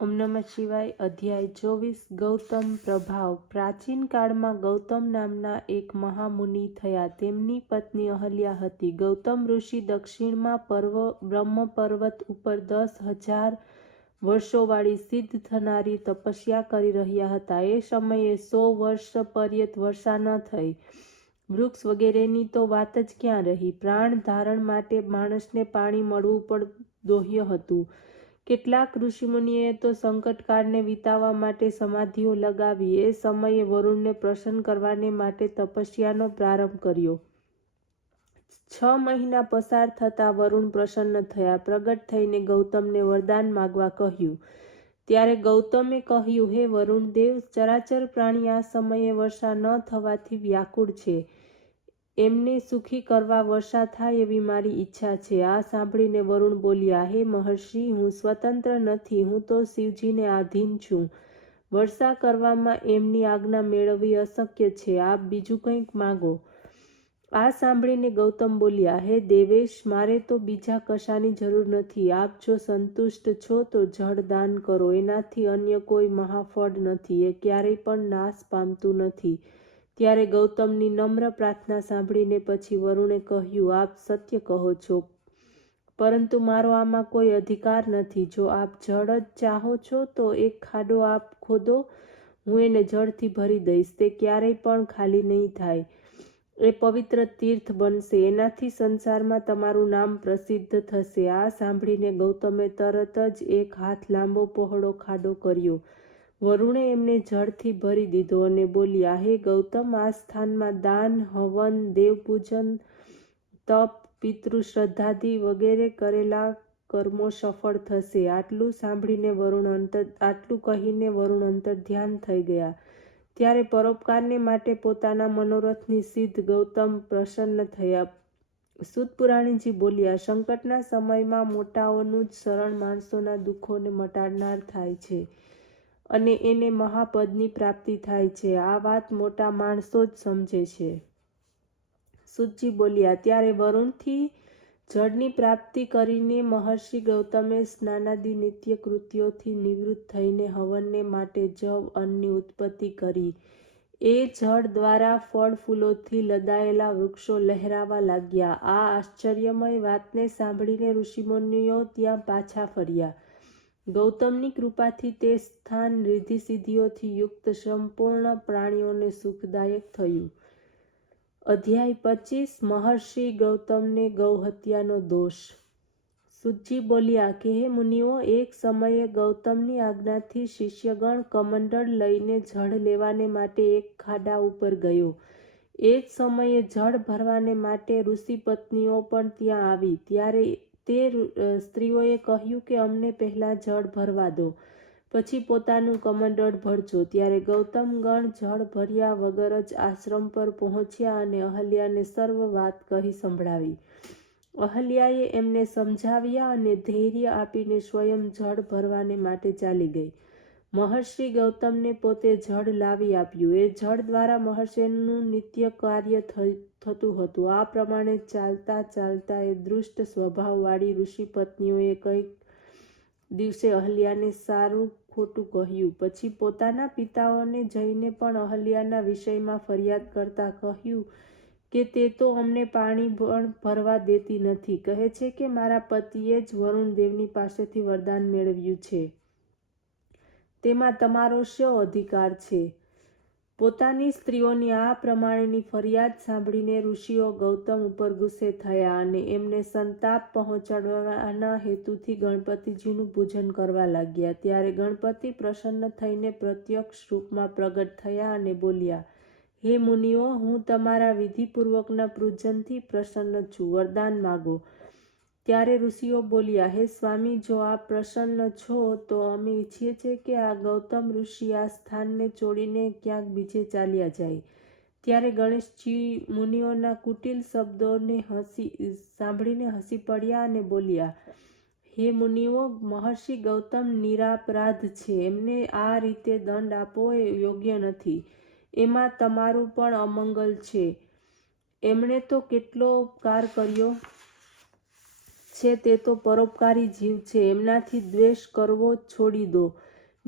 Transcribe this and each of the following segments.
ઓમ નમઃ શિવાય. અધ્યાય 24. ગૌતમ પ્રભાવ. પ્રાચીન કાળમાં ગૌતમ નામના એક મહામુનિ થયા. તેમની પત્ની અહલ્યા હતી. ગૌતમ ઋષિ દક્ષિણમાં બ્રહ્મ પર્વત ઉપર 10,000 વર્ષોવાળી સિદ્ધ થનારી તપસ્યા કરી રહ્યા હતા. એ સમયે 100 વર્ષ પર્યંત વર્ષા ન થઈ. વૃક્ષ વગેરેની તો વાત જ ક્યાં રહી. પ્રાણ ધારણ માટે માણસને પાણી મળવું પણ દોહ્ય હતું. કેટલાક ઋષિમુનિએ તો સંકટકાળને વિતાવવા માટે સમાધિઓ લગાવી. એ સમયે વરુણને પ્રસન્ન કરવાને માટે તપસ્યાનો પ્રારંભ કર્યો. 6 મહિના પસાર થતાં વરુણ પ્રસન્ન થયા. પ્રગટ થઈને ગૌતમને વરદાન માગવા કહ્યું. ત્યારે ગૌતમે કહ્યું, હે વરુણદેવ, ચરાચર પ્રાણી આ સમયે વર્ષા ન થવાથી વ્યાકુળ છે. એમને સુખી કરવા વર્ષા થાય એવી મારી ઈચ્છા છે. આ સાંભળીને વરુણ બોલ્યા, હે મહર્ષિ, હું સ્વતંત્ર નથી, હું તો શિવજીને આધીન છું. વર્ષા કરવામાં એમની આજ્ઞા મેળવવી અશક્ય છે. આપ બીજું કંઈક માગો. આ સાંભળીને ગૌતમ બોલ્યા, હે દેવેશ, મારે તો બીજા કશાની જરૂર નથી. આપ જો સંતુષ્ટ છો તો જળ દાન કરો. એનાથી અન્ય કોઈ મહાફળ નથી. એ ક્યારેય પણ નાશ પામતું નથી. ત્યારે ગૌતમની નમ્ર પ્રાર્થના સાંભળીને પછી વરુણે કહ્યું, આપ સત્ય કહો છો, પરંતુ મારો આમાં કોઈ અધિકાર નથી. જો આપ જળ જ ચાહો છો તો એક ખાડો આપ ખોદો, હું એને જળથી ભરી દઈશ. તે ક્યારેય પણ ખાલી નહીં થાય. એ પવિત્ર તીર્થ બનશે. એનાથી સંસારમાં તમારું નામ પ્રસિદ્ધ થશે. આ સાંભળીને ગૌતમે તરત જ એક હાથ લાંબો પહોળો ખાડો કર્યો. વરુણે એમને જળથી ભરી દીધો અને બોલ્યા, હે ગૌતમ, આ સ્થાનમાં દાન, હવન, દેવપૂજન, તપ, પિતૃશ્રદ્ધાદિ વગેરે કરેલા કર્મો સફળ થશે. આટલું કહીને વરુણ અંતર્ધ્યાન થઈ ગયા. ત્યારે પરોપકારને માટે પોતાના મનોરથની સિદ્ધ ગૌતમ પ્રસન્ન થયા. સૂત પુરાણીજી બોલ્યા, સંકટના સમયમાં મોટાઓનું જ શરણ માણસોના દુઃખોને મટાડનાર થાય છે અને એને મહાપદની પ્રાપ્તિ થાય છે. આ વાત મોટા માણસો જ સમજે છે. સૂતજી બોલ્યા, ત્યારે વરુણથી જળની પ્રાપ્તિ કરીને મહર્ષિ ગૌતમે સ્નાનાદિ નિત્ય કૃત્યોથી નિવૃત્ત થઈને હવનને માટે જવ અન્નની ઉત્પત્તિ કરી. એ જળ દ્વારા ફળ ફૂલોથી લદાયેલા વૃક્ષો લહેરાવા લાગ્યા. આ આશ્ચર્યમય વાતને સાંભળીને ઋષિમુનિઓ ત્યાં પાછા ફર્યા. ગૌતમની કૃપાથી તે સ્થાન રિદ્ધિ સિદ્ધિઓથી યુક્ત સંપૂર્ણ પ્રાણીઓને સુખદાયક થયું. અધ્યાય 25. મહર્ષિ ગૌતમને ગૌહત્યાનો દોષ. સૂતજી બોલ્યા કે હે મુનિઓ, એક સમયે ગૌતમની આજ્ઞાથી શિષ્યગણ કમંડળ લઈને જળ લેવાને માટે એક ખાડા ઉપર ગયો. એ જ સમયે જળ ભરવાને માટે ઋષિપત્નીઓ પણ ત્યાં આવી. ત્યારે તે સ્ત્રીઓએ કહ્યું કે અમને પહેલાં જળ ભરવા દો, પછી પોતાનું કમંડળ ભરજો. ત્યારે ગૌતમગણ જળ ભર્યા વગર જ આશ્રમ પર પહોંચ્યા અને અહલ્યાને સર્વ વાત કહી સંભળાવી. અહલ્યાએ એમને સમજાવ્યા અને ધૈર્ય આપીને સ્વયં જળ ભરવાને માટે ચાલી ગઈ. મહર્ષિ ગૌતમને પોતે જળ લાવી આપ્યું. એ જળ દ્વારા મહર્ષિનું નિત્ય કાર્ય થતું હતું. આ પ્રમાણે ચાલતા ચાલતા એ દુષ્ટ સ્વભાવવાળી ઋષિપત્નીઓએ કંઈક દિવસે અહલ્યાને સારું ખોટું કહ્યું. પછી પોતાના પિતાઓને જઈને પણ અહલ્યાના વિષયમાં ફરિયાદ કરતા કહ્યું કે તે તો અમને પાણી પણ ભરવા દેતી નથી. કહે છે કે મારા પતિએ જ વરુણદેવની પાસેથી વરદાન મેળવ્યું છે, તેમાં તમારો શો અધિકાર છે? પોતાની સ્ત્રીઓની આ પ્રમાણેની ફરિયાદ સાંભળીને ઋષિઓ ગૌતમ ઉપર ગુસ્સે થયા અને એમને સંતાપ પહોંચાડવાના હેતુથી ગણપતિજીનું પૂજન કરવા લાગ્યા. ત્યારે ગણપતિ પ્રસન્ન થઈને પ્રત્યક્ષ રૂપમાં પ્રગટ થયા અને બોલ્યા, હે મુનિઓ, હું તમારા વિધિપૂર્વકના પૂજનથી પ્રસન્ન છું. વરદાન માગો. ત્યારે ઋષિઓ બોલ્યા, હે સ્વામી, જો આપ પ્રસન્ન છો તો અમે ઈચ્છીએ છીએ કે આ ગૌતમ ઋષિ આ સ્થાનને છોડીને ક્યાંક બીજે ચાલ્યા જાય. ત્યારે ગણેશજી મુનિઓના કુટિલ શબ્દોને સાંભળીને હસી પડ્યા અને બોલ્યા, હે મુનિઓ, મહર્ષિ ગૌતમ નિરાપરાધ છે. એમને આ રીતે દંડ આપવો એ યોગ્ય નથી. એમાં તમારું પણ અમંગલ છે. એમણે તો કેટલો ઉપકાર કર્યો છે. તે તો પરોપકારી જીવ છે. એમનાથી દ્વેષ કરવો છોડી દો.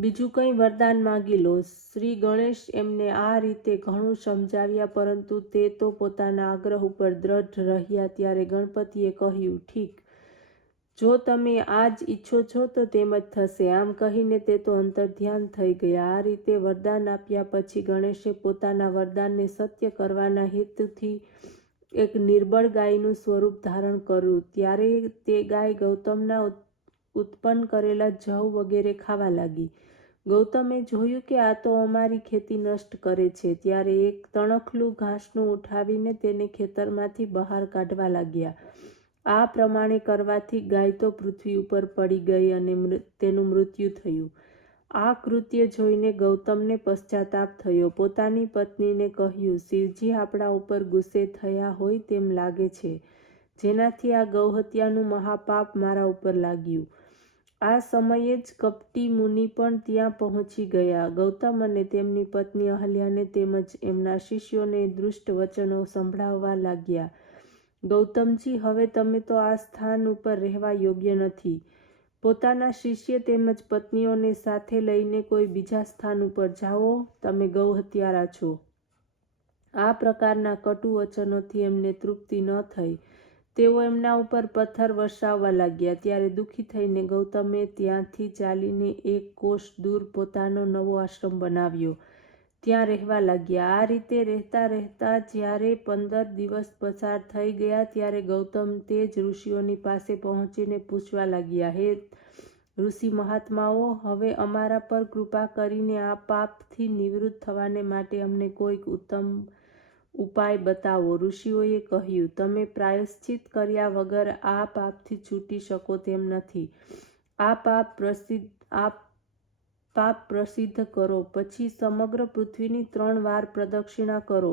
બીજું કંઈ વરદાન માગી લો. શ્રી ગણેશ એમને આ રીતે ઘણું સમજાવ્યા, પરંતુ તે તો પોતાના આગ્રહ ઉપર દ્રઢ રહ્યા. ત્યારે ગણપતિએ કહ્યું, ઠીક, જો તમે આ જ ઈચ્છો છો તો તેમ જ થશે. આમ કહીને તે તો અંતર્ધ્યાન થઈ ગયા. આ રીતે વરદાન આપ્યા પછી ગણેશે પોતાના વરદાનને સત્ય કરવાના હેતુથી એક નિર્બળ ગાયનું સ્વરૂપ ધારણ કર્યું. ત્યારે તે ગાય ગૌતમના ઉત્પન્ન કરેલા જવ વગેરે ખાવા લાગી. ગૌતમે જોયું કે આ તો અમારી ખેતી નષ્ટ કરે છે. ત્યારે એક તણખલું ઘાસનું ઉઠાવીને તેને ખેતરમાંથી બહાર કાઢવા લાગ્યા. આ પ્રમાણે કરવાથી ગાય તો પૃથ્વી ઉપર પડી ગઈ અને તેનું મૃત્યુ થયું. આ કૃત્ય જોઈને ગૌતમને પશ્ચાતાપ થયો. પોતાની પત્નીને કહ્યું, શિવજી આપણા ઉપર ગુસ્સે થયા હોય તેમ લાગે છે, જેનાથી આ ગૌહત્યાનું મહાપાપ મારા ઉપર લાગ્યું. આ સમયે જ કપટી મુનિ પણ ત્યાં પહોંચી ગયા. ગૌતમ અને તેમની પત્ની અહલ્યાને તેમજ એમના શિષ્યોને દુષ્ટ વચનો સંભળાવવા લાગ્યા. ગૌતમજી, હવે તમે તો આ સ્થાન ઉપર રહેવા યોગ્ય નથી. પોતાના શિષ્ય તેમજ પત્નીઓને સાથે લઈને કોઈ બીજા સ્થાન ઉપર જાઓ. તમે ગૌહત્યારા છો. આ પ્રકારના કટુ વચનોથી એમને તૃપ્તિ ન થઈ. તેઓ એમના ઉપર પથ્થર વર્ષાવવા લાગ્યા. ત્યારે દુઃખી થઈને ગૌતમે ત્યાંથી ચાલીને 1 કોશ દૂર પોતાનો નવો આશ્રમ બનાવ્યો. ત્યાં રહેવા લાગ્યા. આ રીતે રહેતા રહેતા જ્યારે 15 દિવસ પસાર થઈ ગયા, ત્યારે ગૌતમ તે જ ઋષિઓની પાસે પહોંચીને પૂછવા લાગ્યા, હે ઋષિ મહાત્માઓ, હવે અમારા પર કૃપા કરીને આ પાપથી નિવૃત્ત થવાને માટે અમને કોઈક ઉત્તમ ઉપાય બતાવો. ઋષિઓએ કહ્યું, તમે પ્રાયશ્ચિત કર્યા વગર આ પાપથી છૂટી શકો તેમ નથી. આ પાપ પ્રસિદ્ધ કરો, પછી સમગ્ર પૃથ્વીની 3 વાર પ્રદક્ષિણા કરો.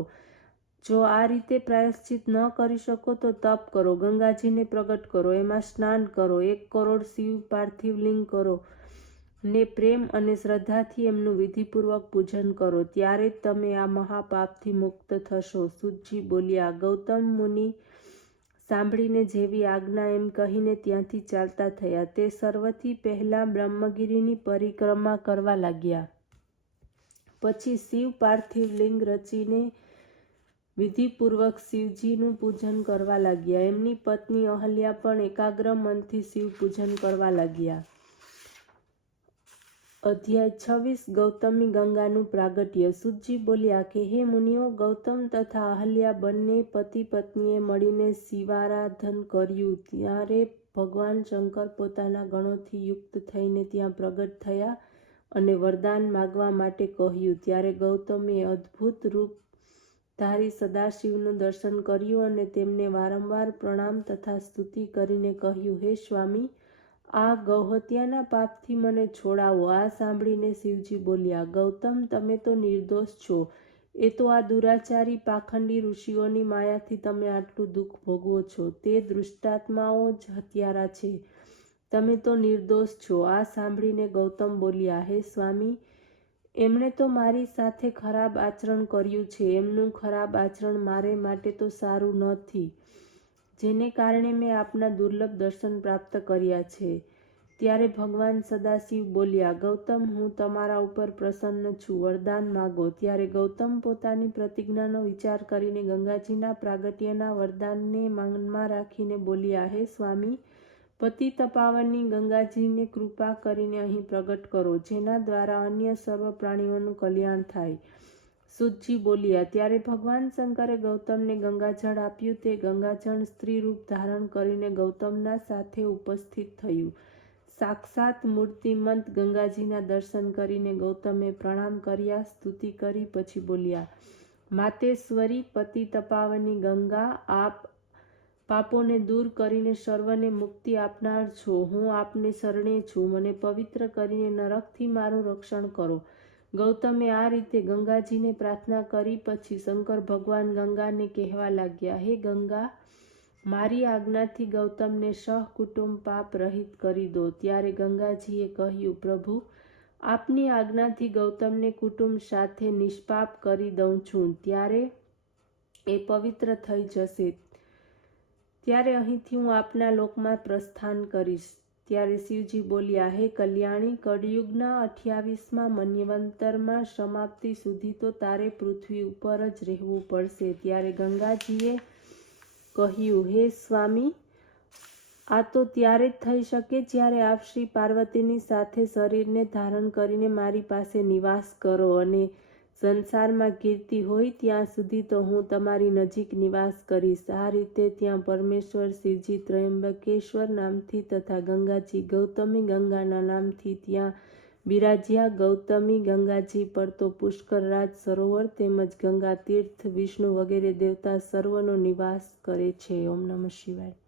જો આ રીતે પ્રાયશ્ચિત ન કરી શકો તો તપ કરો, ગંગાજીને પ્રગટ કરો, એમાં સ્નાન કરો, 1 કરોડ શિવ પાર્થિવ લિંગ કરો ને પ્રેમ અને શ્રદ્ધાથી એમનું વિધિપૂર્વક પૂજન કરો. ત્યારે જ તમે આ મહાપાપથી મુક્ત થશો. સૂતજી બોલ્યા. ગૌતમ મુનિ સાંભળીને જેવી આજ્ઞા એમ કહીને ત્યાંથી ચાલતા થયા. તે સર્વથી પહેલાં બ્રહ્મગીરીની પરિક્રમા કરવા લાગ્યા. પછી શિવ પાર્થિવ લિંગ રચીને વિધિપૂર્વક શિવજીનું પૂજન કરવા લાગ્યા. એમની પત્ની અહલ્યા પણ એકાગ્ર મનથી શિવ પૂજન કરવા લાગ્યા. અધ્યાય 26. ગૌતમી ગંગાનું પ્રાગટ્ય. સૂતજી બોલ્યા કે હે મુનિઓ, ગૌતમ તથા અહલ્યા બંને પતિ પત્નીએ મળીને શિવારાધન કર્યું. ત્યારે ભગવાન શંકર પોતાના ગણોથી યુક્ત થઈને ત્યાં પ્રગટ થયા અને વરદાન માગવા માટે કહ્યું. ત્યારે ગૌતમે અદ્ભુત રૂપ ધારી સદાશિવનું દર્શન કર્યું અને તેમને વારંવાર પ્રણામ તથા સ્તુતિ કરીને કહ્યું, હે સ્વામી, આ ગૌહત્યાના પાપથી મને છોડાવો. આ સાંભળીને શિવજી બોલ્યા, ગૌતમ, તમે તો નિર્દોષ છો. એ તો આ દુરાચારી પાખંડી ઋષિઓની માયાથી તમે આટલું દુઃખ ભોગવો છો. તે દુષ્ટાત્માઓ જ હત્યારા છે. તમે તો નિર્દોષ છો. આ સાંભળીને ગૌતમ બોલ્યા, હે સ્વામી, એમણે તો મારી સાથે ખરાબ આચરણ કર્યું છે. એમનું ખરાબ આચરણ મારે માટે તો સારું નથી, જેને કારણે મેં આપના દુર્લભ દર્શન પ્રાપ્ત કર્યા છે. ત્યારે ભગવાન સદાશિવ બોલ્યા, ગૌતમ, હું તમારા ઉપર પ્રસન્ન છું. વરદાન માગો. ત્યારે ગૌતમ પોતાની પ્રતિજ્ઞાનો વિચાર કરીને ગંગાજીના પ્રાગટ્યના વરદાનને મનમાં રાખીને બોલ્યા, હે સ્વામી, પતિતપાવની ગંગાજીને કૃપા કરીને અહીં પ્રગટ કરો, જેના દ્વારા અન્ય સર્વ પ્રાણીઓનું કલ્યાણ થાય. સૂતજી બોલ્યા. ત્યારે ભગવાન શંકરે ગૌતમને ગંગાજળ આપ્યું. તે ગંગાજળ સ્ત્રી રૂપ ધારણ કરીને ગૌતમના સાથે ઉપસ્થિત થયું. સાક્ષાત મૂર્તિમંત ગંગાજીના દર્શન કરીને ગૌતમે પ્રણામ કર્યા, સ્તુતિ કરી. પછી બોલ્યા, માતેશ્વરી, પતિતપાવની ગંગા, આપ પાપોને દૂર કરીને સર્વને મુક્તિ આપનાર છો. હું આપને શરણે છું. મને પવિત્ર કરીને નરકથી મારું રક્ષણ કરો. ગૌતમે આ રીતે ગંગાજીને પ્રાર્થના કરી. પછી શંકર ભગવાન ગંગાને કહેવા લાગ્યા, હે ગંગા, મારી આજ્ઞાથી ગૌતમને સહકુટુંબ પાપ રહિત કરી દો. ત્યારે ગંગાજીએ કહ્યું, પ્રભુ, આપની આજ્ઞાથી ગૌતમને કુટુંબ સાથે નિષ્પાપ કરી દઉં છું. ત્યારે એ પવિત્ર થઈ જશે. ત્યારે અહીંથી હું આપના લોકમાં પ્રસ્થાન કરીશ. ત્યારે શિવજી બોલ્યા, હે કલ્યાણી, કળિયુગના 28મા મન્વંતરમાં સમાપ્તિ સુધી તો તારે પૃથ્વી ઉપર જ રહેવું પડશે. ત્યારે ગંગાજીએ કહ્યું, હે સ્વામી, આ તો ત્યારે જ થઈ શકે જ્યારે આપ શ્રી પાર્વતીની સાથે શરીરને ધારણ કરીને મારી પાસે નિવાસ કરો, અને સંસારમાં કીર્તિ હોય ત્યાં સુધી તો હું તમારી નજીક નિવાસ કરીશ. આ રીતે ત્યાં પરમેશ્વર શિવજી ત્રયંબકેશ્વર નામથી તથા ગંગાજી ગૌતમી ગંગાના નામથી ત્યાં બિરાજ્યા. ગૌતમી ગંગાજી પર તો પુષ્કરરાજ સરોવર તેમજ ગંગા તીર્થ, વિષ્ણુ વગેરે દેવતા સર્વનો નિવાસ કરે છે. ઓમ નમઃ શિવાય.